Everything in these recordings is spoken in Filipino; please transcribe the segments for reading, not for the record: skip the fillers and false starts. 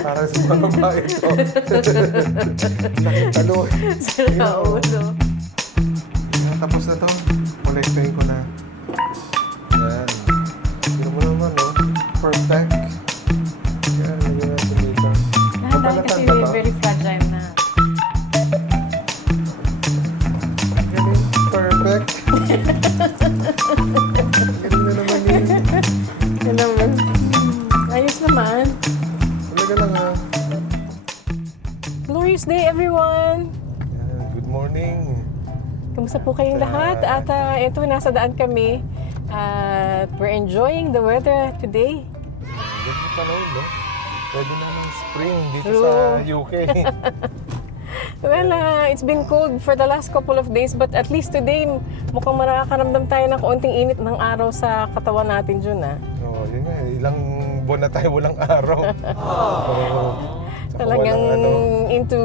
Para sa mga babae ko. Nakitalo. Sira ulo. Tapos na to. Kolektahin ko na. Yan. Sino mo naman, no? Perfect. Yan, lagyan natin dito. Dahil kasi Mapalatanda ba? very fragile na. Galing. Perfect. Galing na naman yun. Hello. Ayos naman. Talaga lang, ha? Glorious day, everyone! Yan. Good morning. Kamusta po kayong lahat? At ito, nasa daan kami. At we're enjoying the weather today. Ganda pa noon, no? Pwede na ng spring dito True. sa UK. Well, it's been cold for the last couple of days, but at least today, mukhang makakaramdam tayo ng kaunting init ng araw sa katawan natin, Jun, Oo, yun nga. Ilang buwan na tayo walang araw. Tsaka Talagang walang into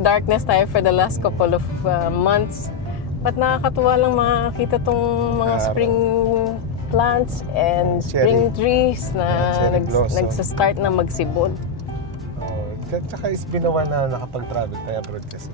darkness tayo for the last couple of months. But nakakatuwa lang makakita tong mga Araw. spring plants and Cherry. spring trees na Cherry blossom. nagsastart na magsibol. Tsaka it's been a while na nakapag-travel tayo abroad kasi.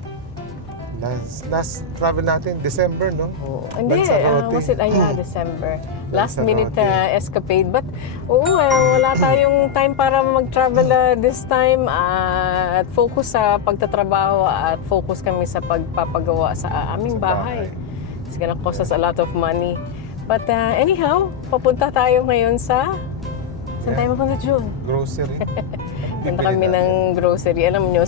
Last travel natin, December, no? Hindi, Lanzarote. was it? December. Last minute Lanzarote. escapade. But, wala tayong time para mag-travel this time. At focus sa pagtatrabaho at focus kami sa pagpapagawa sa aming Sa bahay. bahay. It's gonna cost us a lot of money. But anyhow, papunta tayo ngayon sa... Saan tayo mapunta, June? Grocery. Punta Bibili kami natin. ng grocery. Alam nyo,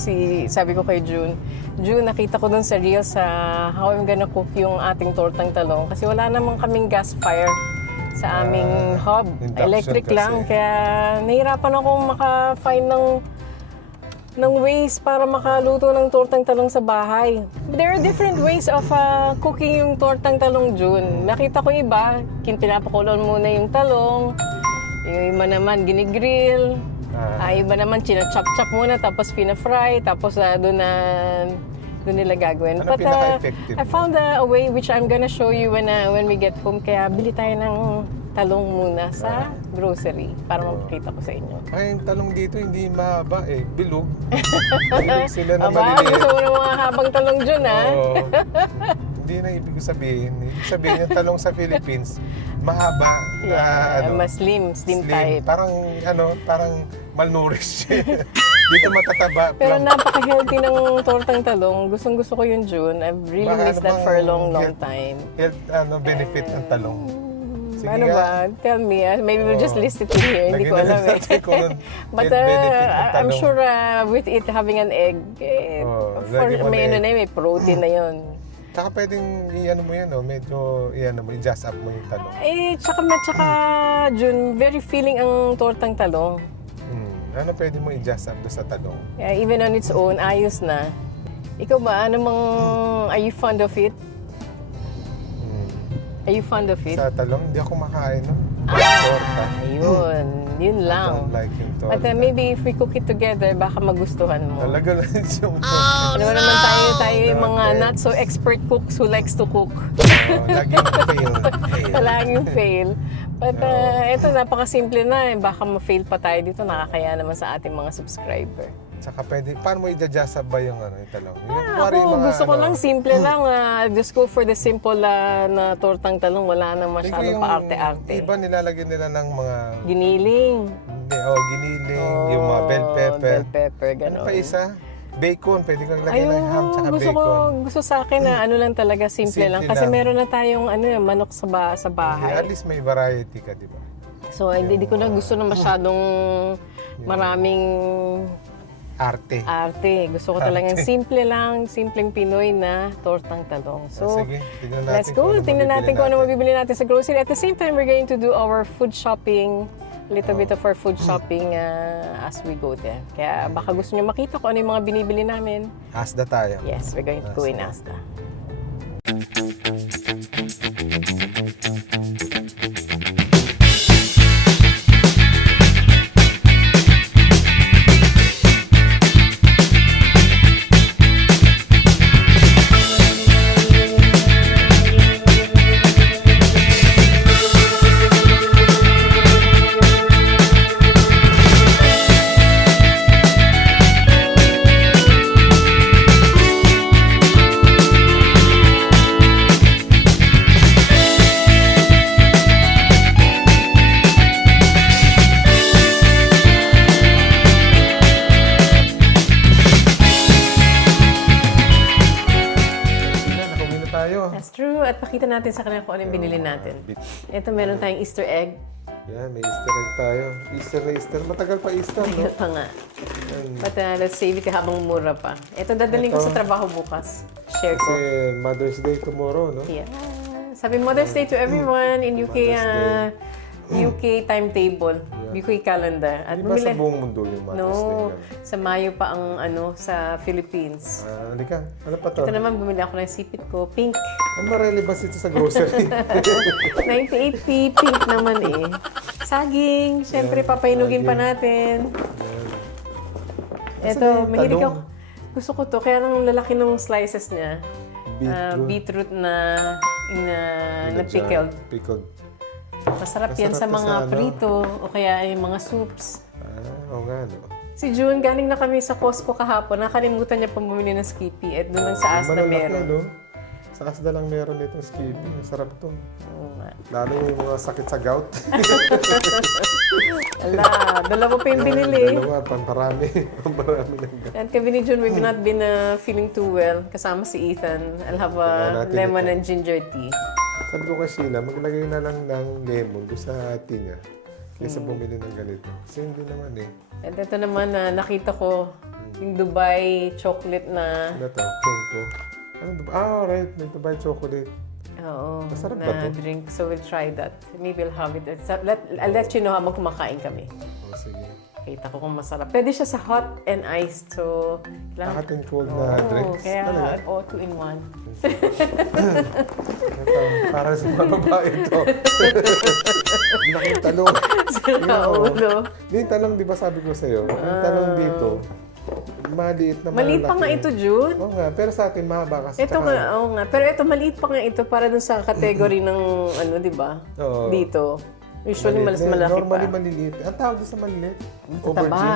sabi ko kay June, nakita ko dun sa Reels sa how I'm gonna cook yung ating tortang talong. Kasi wala namang kaming gas fire sa aming hub. Induction Electric kasi. lang. Kaya nahirapan akong maka-find ng ways para makaluto ng tortang talong sa bahay. There are different ways of cooking yung tortang talong, June. Nakita ko iba, pinapakulon muna yung talong. Yung iba naman, ginigrill. Iba naman, china-chop-chop muna, tapos pina-fry, tapos doon nila gagawin. Ano pinaka-effective I found a way which I'm gonna show you when we get home. Kaya bili tayo ng talong muna sa grocery para makikita ko sa inyo. Ay, yung talong dito hindi mahaba eh. Bilog. Bilog sila na Aba, maliliit. gusto mo ng mga habang talong dyan, ha? Oo. Hindi na ibig sabihin. Ibig sabihin yung talong sa Philippines, mahaba na Mas slim type. Parang malnourished. Dito matataba. Pero plump. napaka-healthy ng tortang talong. Gustong-gusto ko yun, June. I've really Baka missed that bang for a long health- time. Health benefit ng talong. Sige Ano nga. ba? Tell me. Maybe we'll just list it in here. Hindi Lagyan ko na alam natin eh. kung But health benefit ng I'm talong. sure with it having an egg, lagyan mo na may protein na yun. Tsaka pwedeng mo yan, medyo i-adjust up mo yung talong. Tsaka June, very filling ang tortang talong. Ano pwede mo i-adjust up doon sa talong? Yeah, even on its own, ayos na. Ikaw ba, are you fond of it? Are you fond of it? Sa talong, hindi ako makain, no? Torta. Yun I lang. don't like yung torta. But maybe if we cook it together, baka magustuhan mo. Talaga lang yung Ano naman tayo yung mga not so expert cooks who likes to cook. laging fail. Laging fail. But ito, napakasimple na. Baka ma-fail pa tayo dito. Nakakaya naman sa ating mga subscriber. Tsaka pwede, paano mo i-adjust up ba yung yung talong? Kunwari Ako, yung gusto ko lang simple lang. Just go for the simple na tortang talong. Wala nang masyadong paarte-arte. Iba nilalagyan nila ng mga Giniling. giniling, yung mga bell pepper. Bell pepper, Ano gano'n. pa isa? Bacon, pwede kang lagyan ng ham tsaka bacon. Gusto sa akin na ano lang talaga, simple lang. Simple Kasi lang. meron na tayong manok sa At bahay. least may variety ka, di ba? So, hindi ko na gusto na masyadong maraming Arte. arte. Gusto ko talagang simple lang, simpleng Pinoy na tortang talong. So, Sige, tingnan natin let's go. Tingnan natin kung ano mabibili natin sa grocery. At the same time, we're going to do our food shopping. A little bit of our food shopping as we go there. Kaya baka gusto nyo makita kung ano yung mga binibili namin. Asda tayo. Yes, we're going to go in Asda. at pakita natin sa kanila kung ano yung binili natin. Ito, meron tayong Easter egg. Yan, may Easter egg tayo. Easter na Easter. Matagal pa Easter, no? Ito pa nga. Yan. But let's save it habang mura pa. Ito, dadalhin ko sa trabaho bukas. Share Kasi ko. Mother's Day tomorrow, no? Yeah. Sabi Mother's Day to everyone in UK UK timetable, UK calendar. At Di ba sa buong mundo yung Mother's Day? No, ganun? sa Mayo pa ang sa Philippines. Halika. Ano pa to? Ito naman, bumili ako ng sipit ko. Pink. Ang marelibas ito sa grocery. 98p. Pink naman eh. Saging. Siyempre, papainugin pa natin. Ito, yung mahilig talong? ako. Gusto ko to. Kaya nang lalaki ng slices niya. Beetroot. Beetroot na pickled. Pickled. Masarap yan sa Masarap to mga sa ano? prito o kaya yung mga soups. Oo nga, no? Si June, galing na kami sa Costco kahapon. Nakalimutan niya pang bumili ng Skippy. At doon lang sa Asda Malalaki, meron. no? Sa Asda lang meron itong Skippy. Masarap to. Oo nga. Lalo yung mga sakit sa gout. Ala, dalawa pa yung binili. Dalawa, pamparami. Pamparami ng gout. At kami ni June, we've not been feeling too well. Kasama si Ethan. I'll have a Kailangan natin lemon ito. and ginger tea. Sabi ko kay Sheila, maglagay na lang ng lemon doon sa tea niya. Kaysa bumili ng ganito. Kasi hindi naman eh. At ito naman, nakita ko yung Dubai chocolate na, Ano to? Kenko. Ano ba? Right. May Dubai chocolate. oo, Masarap ba na to? drink. So we'll try that. Maybe I'll have it. I'll let you know habang kumakain kami. O, sige. Kita ko kung masarap. Pwede siya sa hot and iced. So, Hot and cold na drinks. Kaya, Talaga? 2 in 1. Ito, para sa mga babae ito. Laking talong. Ulo. Yung talong, di ba sabi ko sa'yo? Yung talong dito, maliit na Maliit pa nga ito, June. Oo nga, pero sa atin mahaba kasi. Ito tsaka- nga, oo nga. Pero ito, maliit pa nga ito para dun sa category ng, di ba? Oo. Dito. Usually, Maliit. malas malaki Normally pa. maliliit. Ang tawag doon sa maliliit?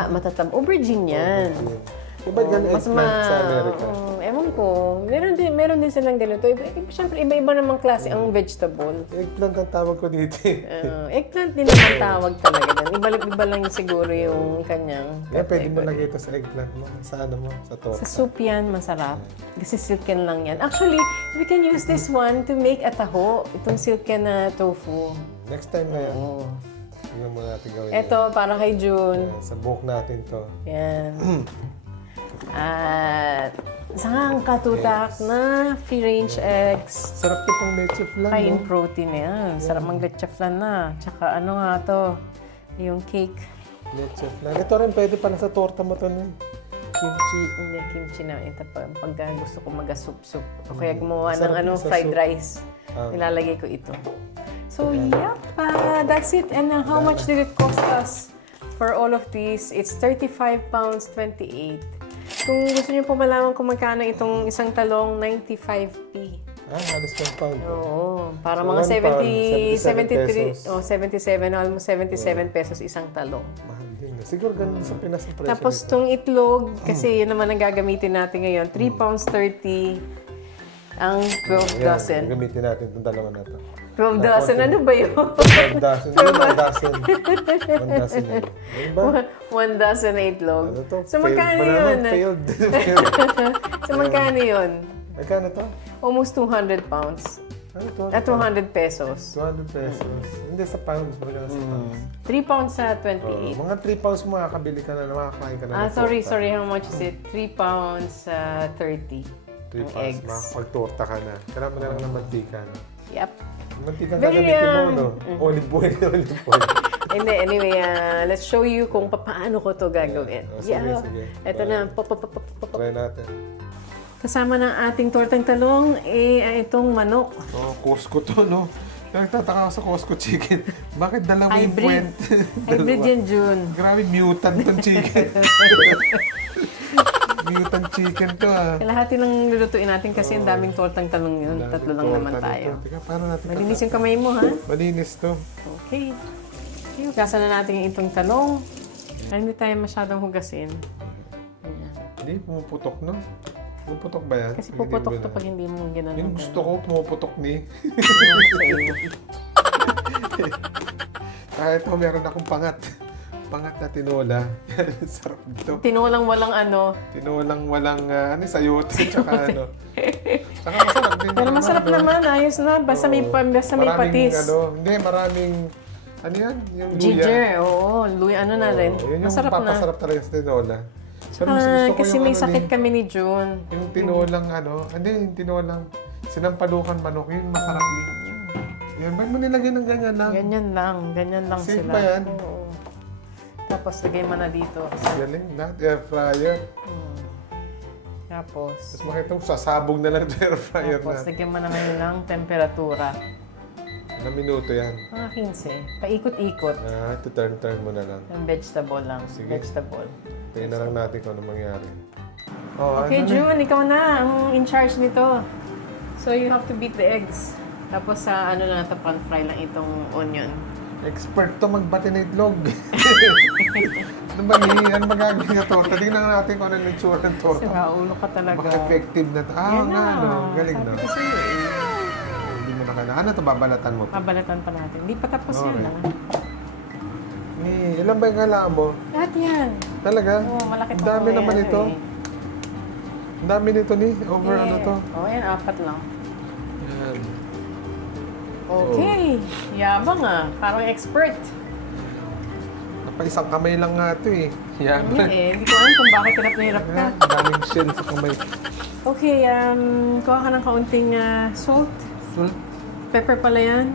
Matataba. Aubergine yan. Iba gan Mas eggplant sa Amerika. ewan ko. Meron din silang ganito. Siyempre, iba-iba namang klase ang vegetable. Eggplant ang tawag ko dito eh. Eggplant din naman tawag talaga doon. Iba lang siguro yung kanyang. Kaya pwede mo lagay ito sa eggplant mo. Sa ano mo? Sa Sa torta. soup yan, masarap. Kasi silken lang yan. Actually, we can use this one to make a taho. Itong silken na tofu. Next time na yan. Oo. Yung mga natin gawin. Ito, para kay June. Yan, sa buhok natin to. Yan. At isang katutak na free-range eggs. Sarap to pang leche flan, High in no? protein yan. Sarap mang leche flan na. Tsaka ano nga to, yung cake. Leche flan. Ito rin pwede pala sa torta mo to, no? Kimchi. Hindi, kimchi na. Ito pa, pagka gusto ko mag-soup-soup. O kaya gumawa Masarap ng yung sa fried soup. rice. Nilalagay ko ito. So, yep. That's it. And how much did it cost us for all of these? It's £35.28. Kung gusto niyo po malaman kung magkano itong isang talong, 95p. Halos 1 pound. Oo. Para So, mga 1 pound, 73, 77 o 77, almost 77 pesos isang talong. Mahal din. Siguro ganun sa Pinas ang presyo Tapos nito. itong itlog, kasi yun naman ang gagamitin natin ngayon, £3.30 ang 12 dozen. Gamitin natin itong dalawa na to. 12 dozen, ano ba yun? 12 dozen. Hindi, 1 dozen. 1 dozen yun. Ano ba? 1 dozen na itlog. Ano to? So magkano Failed pa yun? naman, Failed. Failed. So magkano yun? Magkano to? Almost 200 pounds. Ano to? At 200 pesos. 200 pesos. Hindi sa pounds. Magkano sa pounds? 3 pounds sa 28. Mga 3 pounds makakabili ka na, makakain ka na. ng Sorry, torta. how much is it? 3 pounds 30. 3 ang pounds, eggs. makakapag-torta ka na. Kailangan mo na lang ng mantika. No? Yep. Mantika Very, gagamitin mo, no? Olive oil, olive oil. Hindi, anyway, let's show you kung paano ko to gagawin. Sige, sige. Ito na. Try natin. Kasama ng ating tortang talong, itong manok. Costco to, no? Nagtataka ako sa Costco chicken. Bakit dalawa yung Hybrid. puwent? Hybrid yan, June. Grabe, mutant tong chicken. Mutant chicken to, ah. Kalahati lang lulutuin natin kasi ang daming tortang talong yun. Tatlo lang naman tayo. Teka, paano natin Malinis yung kamay mo, ha? Malinis to. Okay. Hugasan na natin yung itong talong. Ay, hindi tayo masyadong hugasin. Ayan. Hindi, pumuputok, no? Pumuputok ba yan? Kasi puputok to pag hindi mo ginanon. Yung gusto ko, pumuputok ni. Ito, meron akong pangat. pangat na tinola. Sarap dito. Tinolang walang ano. Tinolang walang sayote, tsaka ano. Tsaka masarap din. Pero masarap naman, ayos na. Basta may, basta may Maraming, patis. maraming, ano yan? Yung luya. Ginger, oo. Luya, ano na rin. Yun yung Masarap na. papasarap talaga sa tinola. Pero mas gusto ko Kasi yung may sakit kami ni June. yung tinolang yung tinolang sinampalukan manok, yun masarap din. Yan, ba't mo nilagyan ng ganyan lang? Ganyan lang Safe sila. ba yan? Oo. Tapos lagay mo na dito. Galing, lahat air fryer. Tapos, Tapos makita mo, sasabog na lang sa air fryer na. lagyan mo na ngayon ng temperatura. Ilang minuto yan? Mga 15. Paikot-ikot. Ito turn mo na lang. Yung vegetable lang. Sige. Vegetable. Tingnan na lang natin kung ano mangyari. Oh, Okay, ano na? June, ikaw na ang in charge nito. So, you have to beat the eggs. Tapos sa ano lang ito, pan-fry lang itong onion. Expert to magbati ng itlog. Ano ba ni? Ano ba gagawin na torta? Tingnan natin kung ano yung itsura ng torta. Sira, ulo ka talaga. Baka effective na to. Yan Nga, na. no? Galing, no? Sabi ko sa'yo eh. Hindi mo na kailangan. Ano to, babalatan mo? Mabalatan pa natin. Hindi pa tapos Okay. yan. Ilan ba yung kailangan mo? Lahat yan. Talaga? Oo, malaki Ang pa dami mga naman yan, ito. eh. Ang dami nito ni. Over ano to? Oo, yan, 4 lang. Yan. Okay. Yabang ah. Parang expert. Isang kamay lang nga ito eh. Yan. Ano eh. Hindi ko alam kung bakit hirap na hirap ka. Ang daming shell sa kamay. Okay, kuha ka ng kaunting salt. Salt. Pepper pala yan.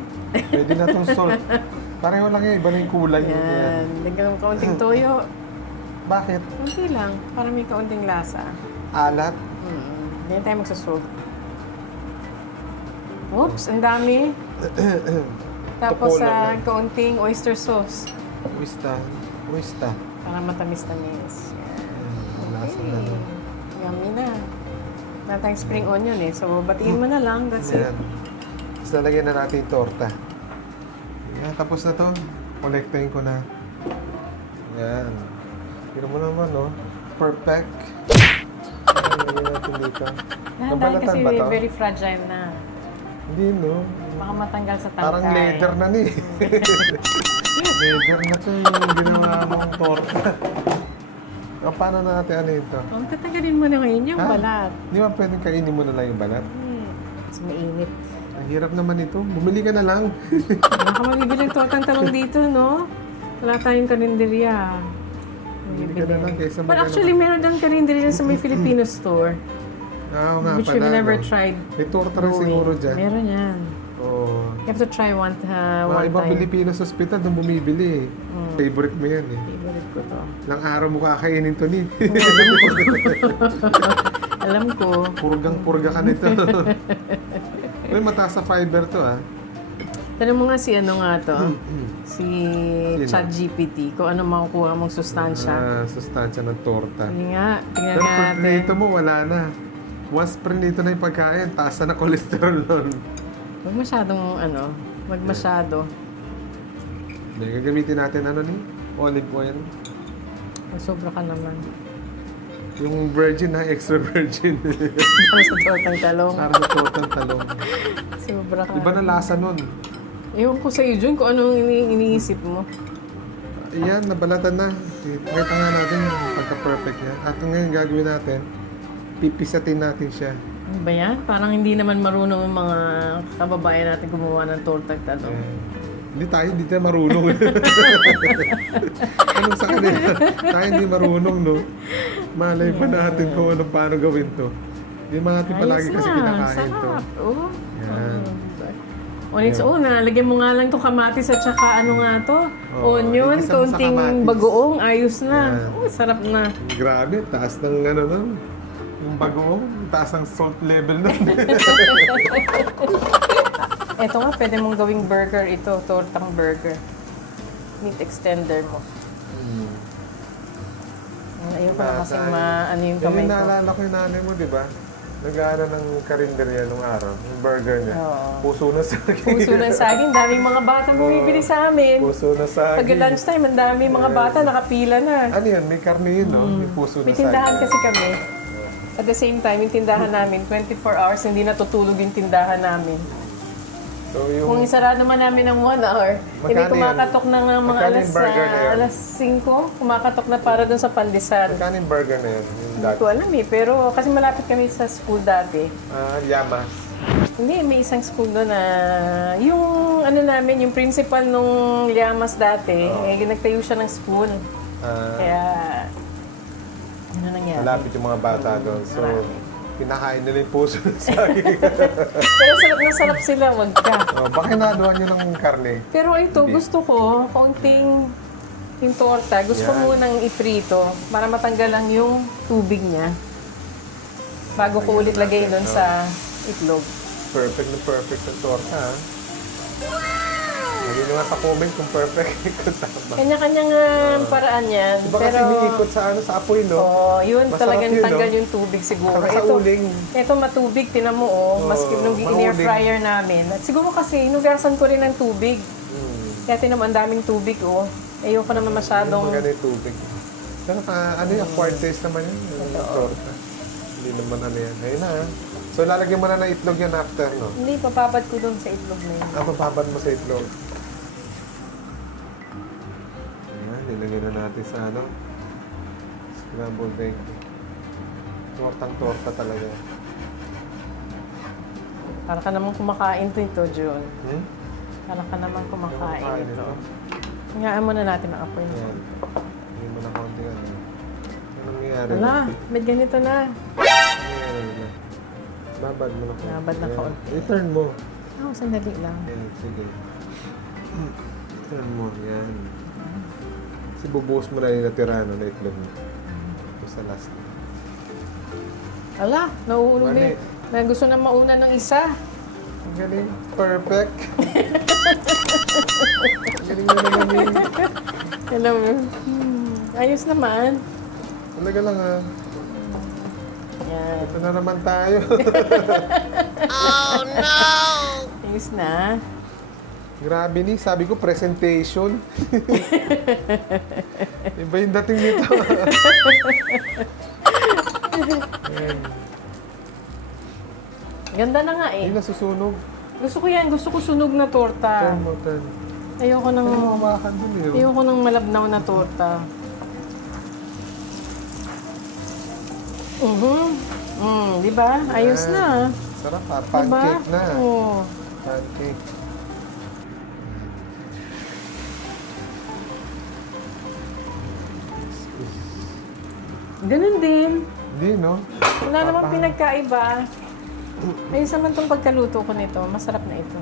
Pwede na itong salt. Pareho lang yan. Iba na yung kulay. Yan. Lagyan ng kaunting toyo. Bakit? Kunti lang. Para may kaunting lasa. Alat. Hindi tayo magsasalt. Oops, ang dami. Tapos Tupo lang yan. kaunting oyster sauce. Wista. Para matamis-tamis. Ang lasa na no. Yummy na. Wala tayong spring onion eh. So, batiin mo na lang. That's it. Yan. Tapos lalagyan na natin yung torta. Yan, tapos na to. Kolektahin ko na. Yan. Tira mo naman, no? Perfect. Yan, lagyan natin dito. Dahil Nabalatan kasi ba to? very fragile na. Hindi, no? Baka matanggal sa tangkay. Parang leather na ni. Leather na to yung ginawa mong torta. O, paano natin ano ito? Oh, tatanggalin mo na ngayon yung Ha? balat. Di ba pwedeng kainin mo na lang yung balat? Mas mainit. Ang hirap naman ito. Bumili ka na lang. Baka mabibili ng tortang talong dito, no? Wala tayong karinderya. Bumili ka na lang kaysa But actually, meron din karinderya sa may Filipino store. Oo nga Which pala. we've never no? tried. May torta rin going. siguro dyan. Meron yan. Oo. You have to try one Mga ibang time. Pilipino sa hospital doon bumibili eh. Favorite mo yan eh. Favorite ko to. Ilang araw mo kakainin to ni. Alam ko. Purgang-purga ka nito. Uy, mataas sa fiber to ah. Tanong mo nga si ano nga to. Si Sino? ChatGPT. Kung ano makukuha mong sustansya. Sustansya ng torta. Sige nga. Tingnan Pero nga pag natin. prinito mo, wala na. Once prinito na yung pagkain, taas na cholesterol nun. Huwag masyadong ano. Huwag masyado. Hindi, gagamitin natin ano ni? Olive oil. Pag sobra ka naman. Yung virgin na, extra virgin. Para sa tortang talong. Para sa tortang talong. Sobra ka. Iba na lasa nun. Ewan ko sa iyo, Jun, kung anong iniisip mo. Ayan, nabalatan na. Pakita nga natin yung pagka-perfect niya. At ngayon gagawin natin, pipisatin natin siya. Ano ba yan? Parang hindi naman marunong yung mga kababayan natin gumawa ng tortang talong. Hindi tayo marunong. Anong sa kanila? Tayo hindi marunong, no? Malay pa natin kung paano gawin to. Hindi natin palagi kasi kinakain to. Sarap. Oh. Yan. On its own, lagyan mo nga lang itong kamatis at saka ano nga to, Oo, onion, igisa mo sa kaunting kamatis. bagoong, ayos na. Yan. Oh, sarap na. Grabe, taas ng ano no? Yung bagoong, taas ng salt level nun. Ito nga, pwede mong gawing burger ito, tortang burger. Meat extender mo. Ayoko na kasing ano yung kamay Yung ko. naalala ko yung nanay mo, di ba? Nag-aano ng karinderya nung araw, yung burger niya. Oo. Puso na saging. Puso ng saging, daming mga bata bumibili sa amin. Puso na Pag saging. lunchtime, ang daming mga bata nakapila na. Ano yan? May karne yun, no? May puso May na saging. tindahan kasi kami. At the same time, yung tindahan namin, 24 hours, hindi natutulog yung tindahan namin. So, So, Kung isarado naman namin ng 1 hour, hindi Magkano kumakatok na ng mga Magkano yung burger na yan? alas 5, kumakatok na para dun sa pandesal. magkano yung burger na yun? Yung Hindi ko alam eh, pero kasi malapit kami sa school dati. Yamas. Hindi, may isang school doon na yung ano namin, yung principal nung Llamas dati, nagtayo siya ng school. Kaya, ano nangyari? Malapit yung mga bata doon. So, pinakain nila yung puso ng saging. Pero sarap na sarap sila, wag ka. Baka naduhan nyo ng karne. Pero ito, gusto ko, kaunting yung torta, gusto ko Yan. munang iprito para matanggal lang yung tubig niya. Bago ko ulit lagay doon sa itlog. Perfect na perfect ang torta, ha? Hindi nyo nga sa comment kung perfect kung tama. Kanya-kanyang paraan yan. Diba kasi iniikot sa apoy, no? Oo, yun Masarap talagang yun, tanggal no? yung tubig siguro. Saka sa uling. Ito matubig, tinan mo maski nung in-air mauling. fryer namin. At siguro kasi, inugasan ko rin ng tubig. Kaya tinan mo, ang daming tubig, Ayoko naman masyadong... Maganda yung tubig. Pero ano yung acquired taste naman yun? Yung torta. Hindi naman ano yan. Ayun na, ha? So, lalagyan mo na ng itlog yan after, no? Hindi, papabad ko doon sa itlog na yun. Papabad mo sa itlog. Ayan, nilagyan na natin sa scrambled egg. Tortang-torta talaga. Para ka naman kumakain ito, Jun. Hmm? Para ka naman kumakain Kumakain ito. ito. Hingaan muna natin ang apoy niya. Ayan. Hindi mo na konti ano. Ano nangyayari? Wala, may ganito na. Ano nangyayari na? Babad mo na konti. Babad na Ayan. konti. I-turn mo. Sandali lang. Ayan, sige. I-turn mo. Yan. Kasi bubuhos mo na yung natira na itlog mo. Ito sa last. Ala, nauulog Mali. na. Gusto na mauna ng isa. Ang galing. Perfect. Ang galing na naman yun. Hello. Ayos naman. Talaga lang, ha. Yan. Ito na naman tayo. Ayos na. Grabe ni, sabi ko presentation. Iba yung dating nito. Ayan. Ganda na nga Ay, eh. nasusunog. Gusto ko yan. Gusto ko sunog na torta. Turn mo, turn. Ayoko ng, Ano mo hawakan dun eh? ayoko ng malabnaw na torta. Di ba? Ayos Ayan. na. Sarap ha, Diba? pancake na. Oo. Pancake. Ganun din. Hindi, no? Wala namang pinagkaiba. Ayos naman itong pagkaluto ko nito. Masarap na ito.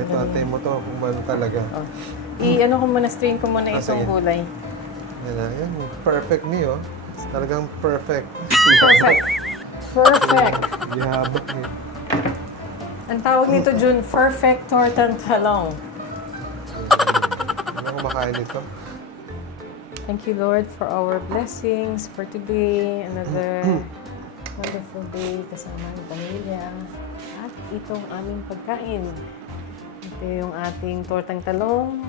Ito, atay mo to kung ano talaga. I-ano ko muna, strain ko muna itong sige. gulay. Yan na, yan. Perfect ni, oh. Talagang perfect. Perfect. Perfect. Gihabak ni. Ang tawag nito, Jun, perfect tortang talong. Ano kumakain nito? Thank you, Lord, for our blessings for today. Another wonderful day kasama ng pamilya. At itong aming pagkain. Ito yung ating tortang talong,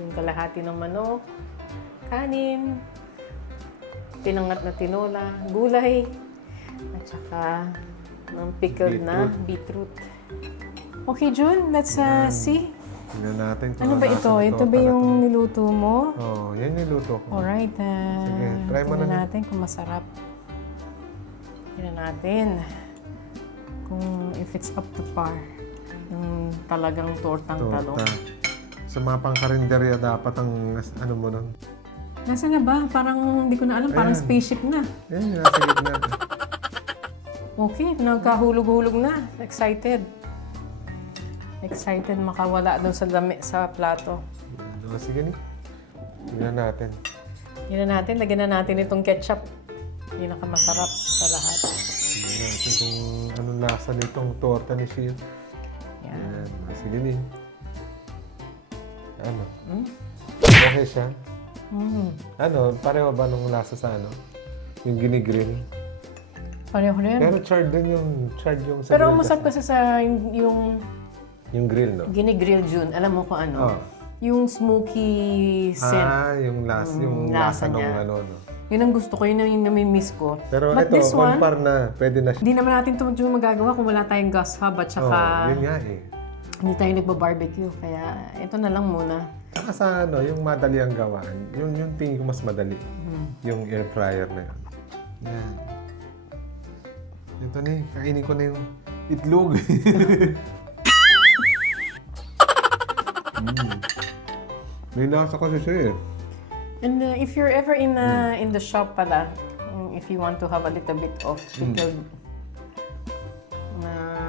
yung kalahati ng manok, kanin, pinangat na tinola, gulay, at saka ng pickled na beetroot. Okay, Jun, let's see. Tingnan natin kung Ano ba ito? Ito ba yung niluto mo? Oo, yan yung luto ko. Alright, Sige, try mo na tingnan yan. natin kung masarap. Tingnan natin kung if it's up to par. Yung talagang tortang talong. Torta. Sa mga pangkarinderya dapat ang ano mo nun. Nasa na ba? Parang hindi ko na alam. Parang Ayan. spaceship na. Yan, yung nasa gitna. Okay, nagkahulog-hulog na. Excited. Excited makawala doon sa dami sa plato. Ano, sige ni. Tingnan natin. Tingnan natin. Lagyan na natin itong ketchup. Pinakamasarap sa lahat. Tingnan natin kung anong lasa nitong torta ni Shield. Yan. Yan. Sige ni. Ano? Okay siya? Ano? Pareho ba nung lasa sa ano? Yung ginigrill? Pareho na yan. Pero charred din yung sa Pero grill masarap kasi sa yung grill, no? ginigrill, Jun. Alam mo kung ano? Oh. Yung smoky scent. Yung lasa lasa nung niya. ano, no? Yun ang gusto ko, yun ang nami-miss ko. Pero But ito, this on one, par na. Pwede na siya. hindi naman natin ito magagawa kung wala tayong gas hub at saka Yun nga eh. hindi tayo nagba-barbecue. Kaya ito na lang muna. Saka sa yung madali ang gawaan, yung tingin ko mas madali. Yung air fryer na yun. Yan. Ito na eh, kainin ko na yung itlog. May lasa kasi siya eh. And if you're ever in the shop pala, if you want to have a little bit of pickled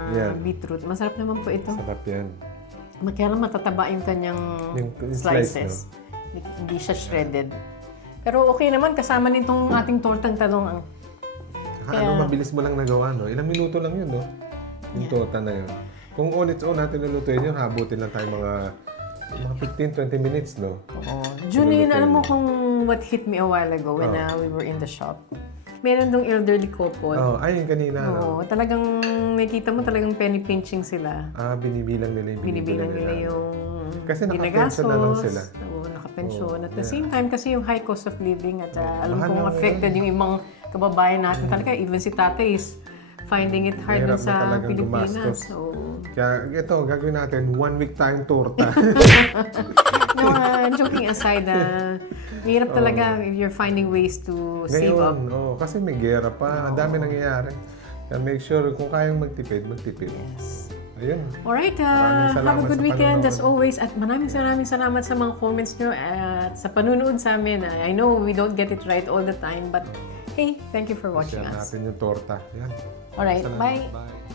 Yeah. beetroot, masarap naman po ito. Sarap yan. Kaya lang matataba yung kanyang Yung slices. Hindi siya shredded. Pero okay naman, kasama nitong ating tortang talong. Saka mabilis mo lang nagawa, no? Ilang minuto lang yun, no? Yung torta na yun. Kung on its own natin lulutuin yun, habutin lang tayo mga 15-20 minutes, no? Oo. June, alam mo kung what hit me a while ago when we were in the shop. Meron dong elderly couple. Oh, ay, yung kanina, no? Oo, talagang nakita mo talagang penny pinching sila. Binibilang nila yung Binibilang nila yung Kasi nakapensyon na lang sila. Oo, nakapensyon. At the same time, kasi yung high cost of living at alam Mahal kong na affected yung ibang kababayan natin. Talaga, even si tatay is finding it hard Mahirap dun na sa talagang Pilipinas. gumastos. So, Kaya ito, gagawin natin 1 week tayong torta. no, joking aside, mahirap talaga if you're finding ways to save up. Ngayon, kasi may gera pa. Ang dami nangyayari. Kaya make sure kung kayang magtipid, magtipid. Yes. Ayun. Alright, Maraming have a salamat good sa weekend panonood. as always. At maraming salamat sa mga comments nyo at sa panunood sa amin. I know we don't get it right all the time, but hey, thank you for watching Share us. natin yung torta. Yan. Alright, Salamat. bye! Bye.